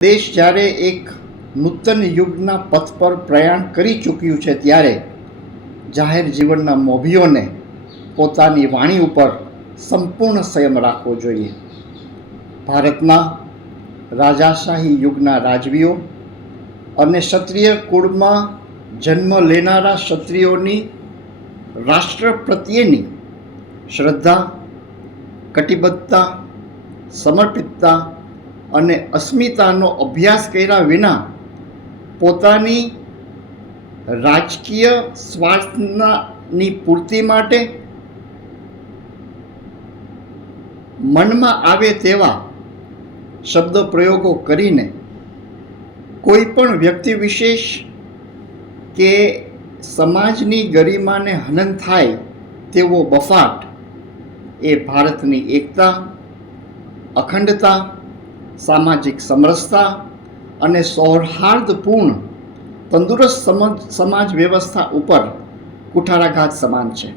દેશ જ્યારે એક નૂતન યુગના પથ પર પ્રયાણ કરી ચૂક્યું છે ત્યારે જાહેર જીવનના મોભીઓને પોતાની વાણી ઉપર સંપૂર્ણ સંયમ રાખવો જોઈએ. ભારતના રાજાશાહી યુગના રાજવીઓ અને ક્ષત્રિય કુળમાં જન્મ લેનારા ક્ષત્રિયોની રાષ્ટ્ર પ્રત્યેની શ્રદ્ધા, કટિબદ્ધતા, સમર્પિતતા અને અસ્મિતાનો અભ્યાસ કર્યા વિના પોતાની રાજકીય સ્વાર્થની પૂર્તિ માટે મનમાં આવે તેવા શબ્દ પ્રયોગો કરીને કોઈ પણ વ્યક્તિ વિશેષ કે સમાજની ગરિમાને હનન થાય તેવો બફાટ એ ભારતની એકતા, અખંડતા, સામાજિક સમરસતા અને સૌહાર્દપૂર્ણ તંદુરસ્ત સમાજ વ્યવસ્થા ઉપર કુઠારાઘાત સમાન છે.